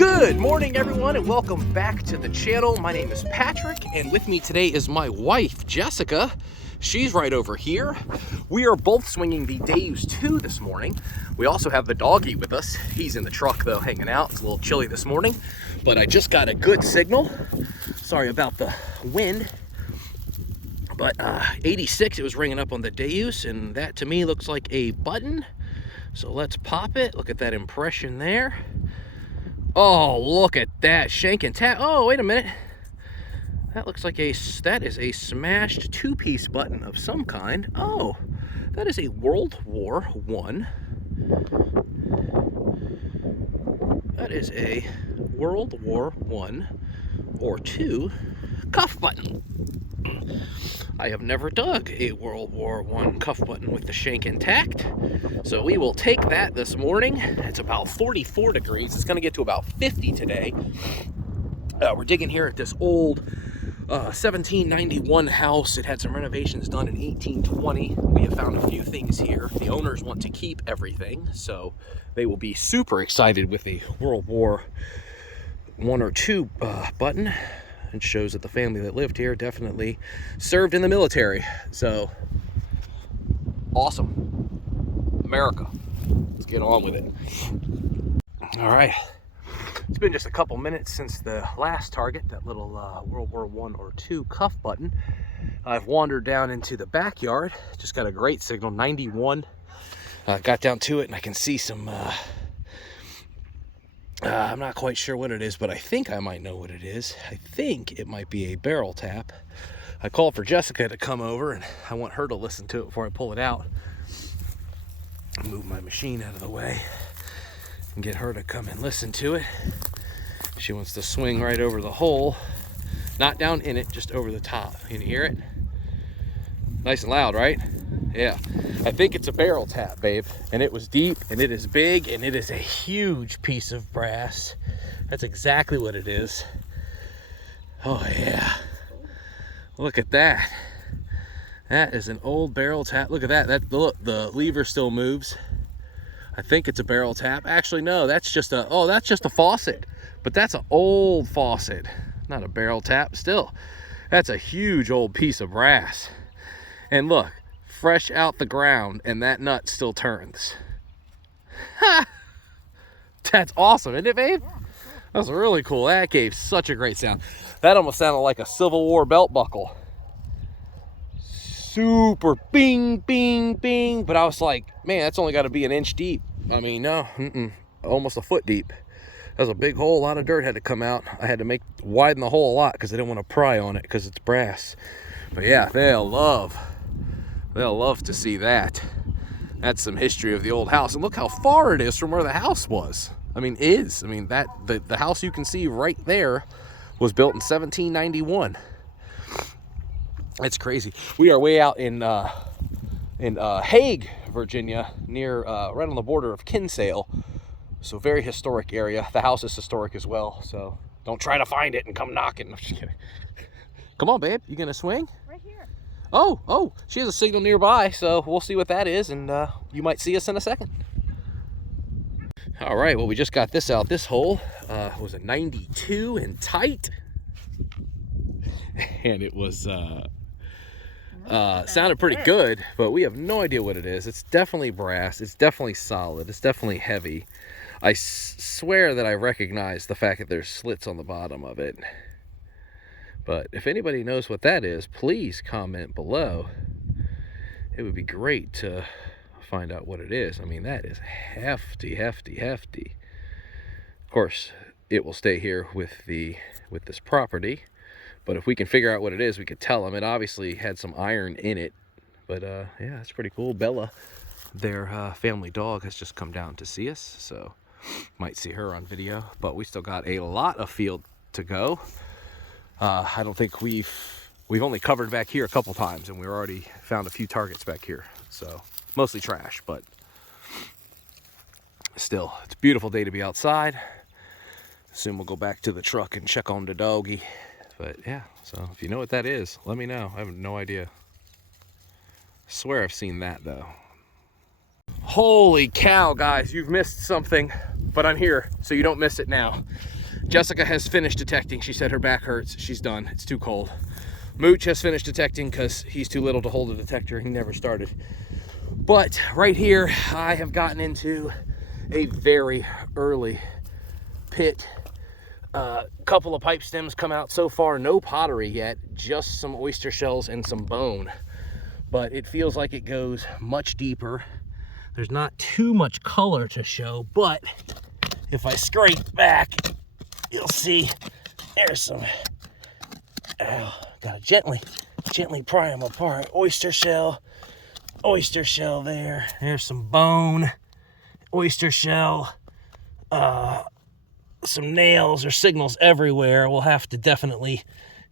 Good morning, everyone, and welcome back to the channel. My name is Patrick, and with me today is my wife, Jessica. She's right over here. We are both swinging the Deus 2 this morning. We also have the doggy with us. He's in the truck, though, hanging out. It's a little chilly this morning, but I just got a good signal. Sorry about the wind. But 86, it was ringing up on the Deus, and that to me looks like a button. So let's pop it. Look at that impression there. Oh, look at that shank and tap. Oh, wait a minute. That looks like that is a smashed two-piece button of some kind. Oh, that is a World War I. That is a World War I or II cuff button. I have never dug a World War I cuff button with the shank intact, so we will take that this morning. It's about 44 degrees. It's going to get to about 50 today. We're digging here at this old 1791 house. It had some renovations done in 1820. We have found a few things here. The owners want to keep everything, so they will be super excited with a World War I or II button. It shows that the family that lived here definitely served in the military. So, awesome. America. Let's get on with it. All right. It's been just a couple minutes since the last target, that little World War I or II cuff button. I've wandered down into the backyard. Just got a great signal, 91. Got down to it and I can see some... I'm not quite sure what it is, but I think I might know what it is. I think it might be a barrel tap. I called for Jessica to come over, and I want her to listen to it before I pull it out. Move my machine out of the way and get her to come and listen to it. She wants to swing right over the hole, not down in it, just over the top. Can you hear it? Nice and loud, right? Yeah, I think it's a barrel tap, babe. And it was deep, and it is big, and it is a huge piece of brass. That's exactly what it is. Oh, yeah. Look at that. That is an old barrel tap. Look at that. Look, the lever still moves. I think it's a barrel tap. Actually, no, that's just a faucet. But that's an old faucet, not a barrel tap. Still, that's a huge old piece of brass. And look, fresh out the ground, and that nut still turns. Ha! That's awesome, isn't it, babe? That's really cool. That gave such a great sound. That almost sounded like a Civil War belt buckle. Super bing, bing, bing. But I was like, man, that's only got to be an inch deep. I mean, no, almost a foot deep. That was a big hole. A lot of dirt had to come out. I had to widen the hole a lot because I didn't want to pry on it because it's brass. But yeah, they'll love to see that. That's some history of the old house. And look how far it is from where the house was. That the house you can see right there was built in 1791. It's crazy. We are way out in Hague, Virginia, near right on the border of Kinsale. So very historic area. The house is historic as well. So don't try to find it and come knocking. I'm just kidding. Come on, babe. You gonna swing? Right here. Oh, she has a signal nearby, so we'll see what that is, and you might see us in a second. All right, well, we just got this out. This hole was a 92 and tight, and it was sounded pretty good, but we have no idea what it is. It's definitely brass. It's definitely solid. It's definitely heavy. I swear that I recognize the fact that there's slits on the bottom of it. But if anybody knows what that is, please comment below. It would be great to find out what it is. I mean, that is hefty, hefty, hefty. Of course, it will stay here with this property. But if we can figure out what it is, we could tell them. It obviously had some iron in it. But yeah, it's pretty cool. Bella, their family dog, has just come down to see us. So might see her on video. But we still got a lot of field to go. I don't think we've only covered back here a couple times, and we already found a few targets back here. So mostly trash, but still, it's a beautiful day to be outside. Soon we'll go back to the truck and check on the doggy. But yeah, so if you know what that is, let me know. I have no idea. I swear I've seen that though. Holy cow, guys, you've missed something but I'm here, so you don't miss it now. Jessica has finished detecting. She said her back hurts. She's done. It's too cold. Mooch has finished detecting because he's too little to hold a detector. He never started. But right here, I have gotten into a very early pit. Couple of pipe stems come out so far. No pottery yet, just some oyster shells and some bone. But it feels like it goes much deeper. There's not too much color to show, but if I scrape back, you'll see there's some, gotta gently pry them apart. Oyster shell there. There's some bone, oyster shell, some nails or signals everywhere. We'll have to definitely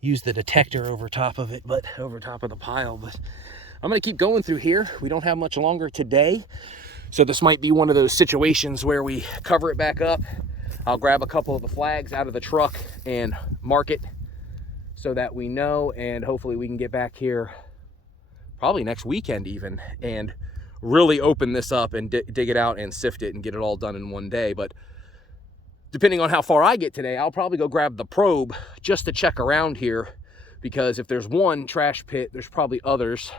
use the detector over top of it, but over top of the pile. But I'm gonna keep going through here. We don't have much longer today, so this might be one of those situations where we cover it back up. I'll grab a couple of the flags out of the truck and mark it so that we know, and hopefully we can get back here probably next weekend even and really open this up and dig it out and sift it and get it all done in one day. But depending on how far I get today, I'll probably go grab the probe just to check around here, because if there's one trash pit, there's probably others.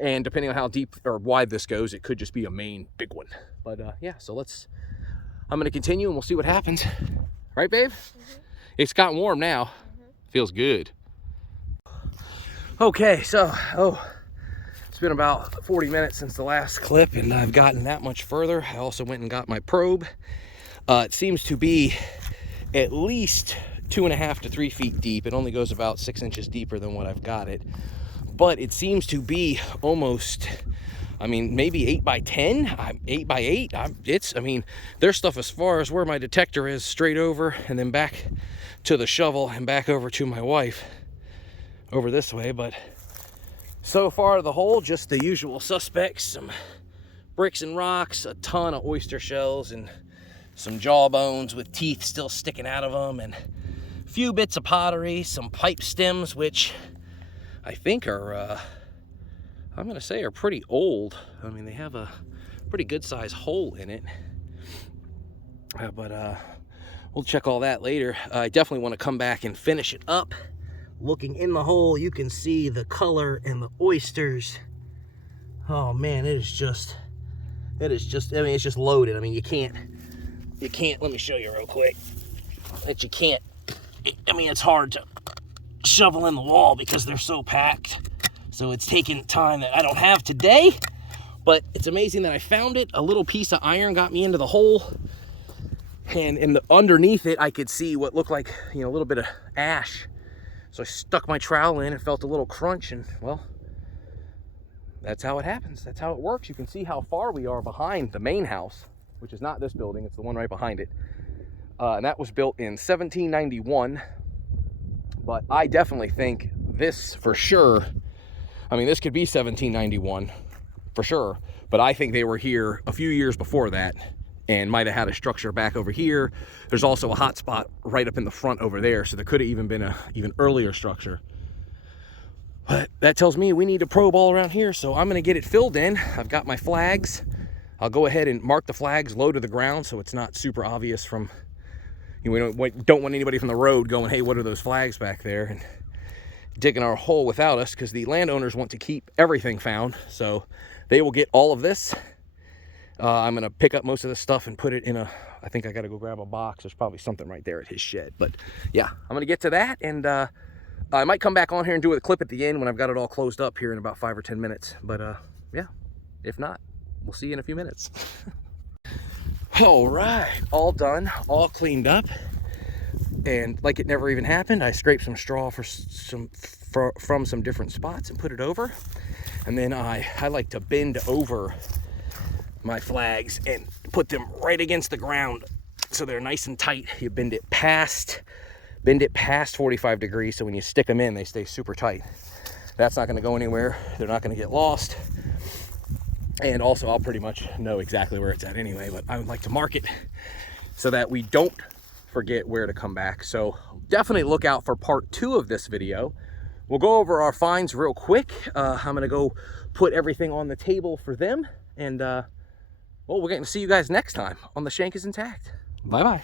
And depending on how deep or wide this goes, it could just be a main big one. But yeah, so I'm gonna continue and we'll see what happens. Right, babe? Mm-hmm. It's gotten warm now. Mm-hmm. Feels good. Okay, so, it's been about 40 minutes since the last clip and I've gotten that much further. I also went and got my probe. It seems to be at least 2.5 to 3 feet deep. It only goes about 6 inches deeper than what I've got it. But it seems to be almost, I mean, maybe 8 by 10, 8 by 8. There's stuff as far as where my detector is, straight over, and then back to the shovel and back over to my wife over this way. But so far the hole, just the usual suspects, some bricks and rocks, a ton of oyster shells, and some jawbones with teeth still sticking out of them, and a few bits of pottery, some pipe stems, which I think are, I'm gonna say are pretty old. I mean, they have a pretty good size hole in it. But we'll check all that later. I definitely want to come back and finish it up. Looking in the hole, you can see the color and the oysters. Oh man, it is just, I mean, it's just loaded. I mean, you can't, let me show you real quick, that you can't, I mean, it's hard to shovel in the wall because they're so packed. So it's taking time that I don't have today, but it's amazing that I found it. A little piece of iron got me into the hole, and underneath it, I could see what looked like, a little bit of ash. So I stuck my trowel in and felt a little crunch, and well, that's how it happens. That's how it works. You can see how far we are behind the main house, which is not this building. It's the one right behind it. And that was built in 1791. But I definitely think this for sure, I mean, this could be 1791 for sure, but I think they were here a few years before that and might have had a structure back over here. There's also a hot spot right up in the front over there, so there could have even been a even earlier structure. But that tells me we need to probe all around here, so I'm gonna get it filled in. I've got my flags. I'll go ahead and mark the flags low to the ground so it's not super obvious from, we don't want anybody from the road going, hey, what are those flags back there, and digging our hole without us, because the landowners want to keep everything found, so they will get all of this. I'm gonna pick up most of this stuff and put it in I think I gotta go grab a box. There's probably something right there at his shed, but yeah, I'm gonna get to that, and I might come back on here and do a clip at the end when I've got it all closed up here in about 5 or 10 minutes, but yeah, if not, we'll see you in a few minutes. All right, all done, all cleaned up, and like it never even happened, I scraped some straw from some different spots and put it over, and then I like to bend over my flags and put them right against the ground so they're nice and tight. You bend it past 45 degrees, so when you stick them in, they stay super tight. That's not going to go anywhere. They're not going to get lost. And also, I'll pretty much know exactly where it's at anyway, but I would like to mark it so that we don't forget where to come back. So definitely look out for part 2 of this video. We'll go over our finds real quick. I'm gonna go put everything on the table for them, and well, we're getting to see you guys next time on The Shank is Intact. Bye-bye.